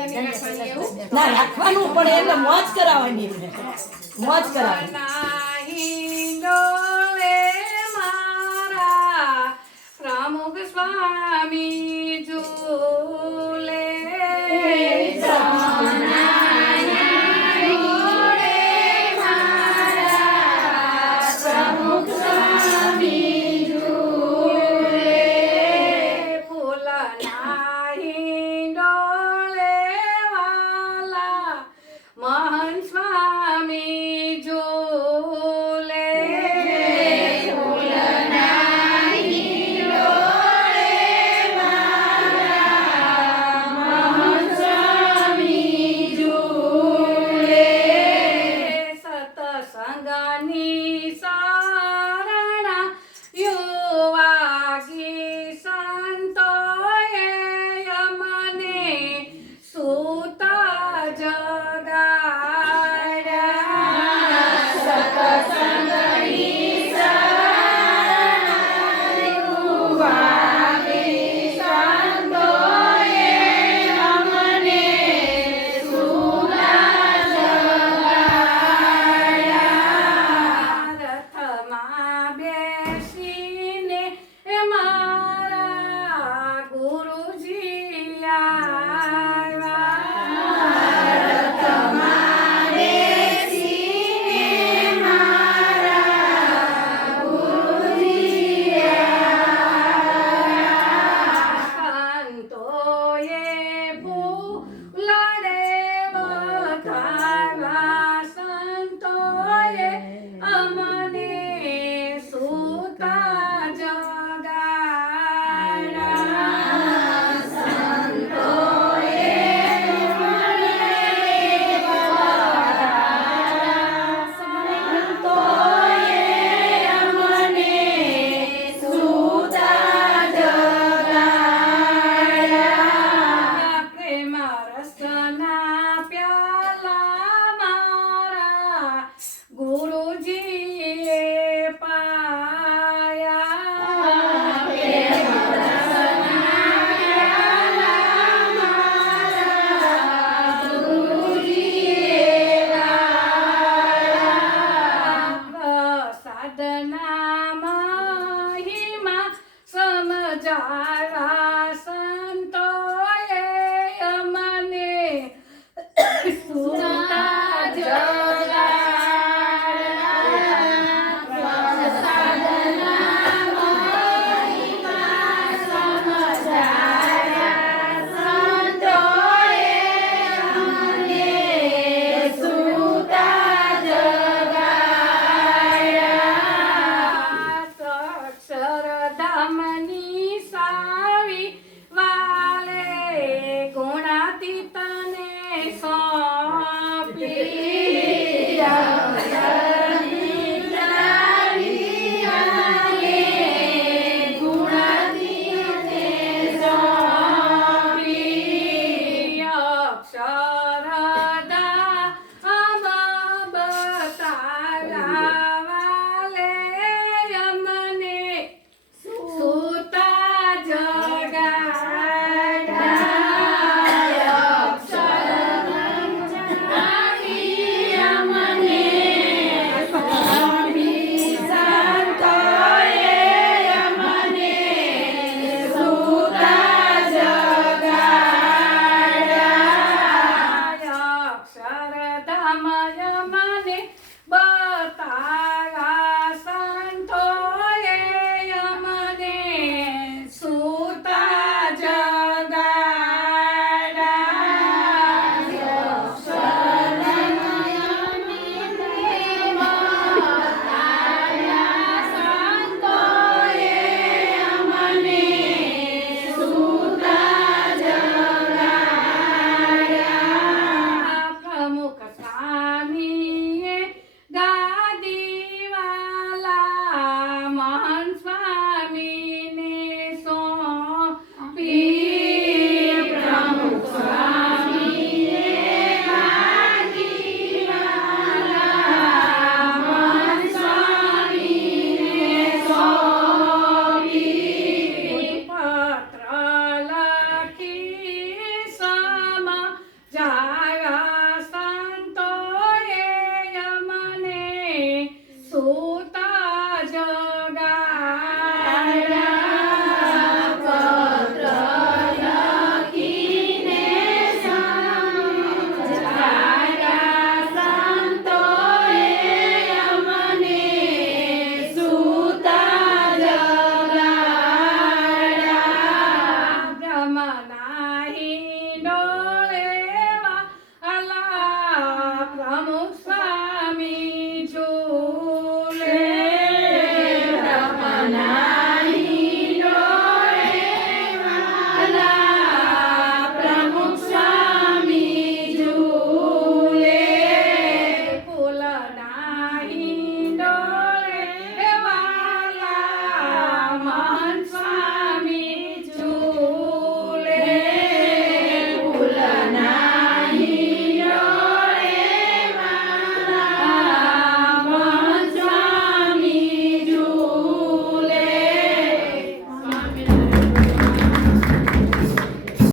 ના રાખવાનું પણ એટલે મોજ કરાવવાની એમને મોજ કરાવવાની. સ્વામી ಸಾಕ್ಷಾ 们，拿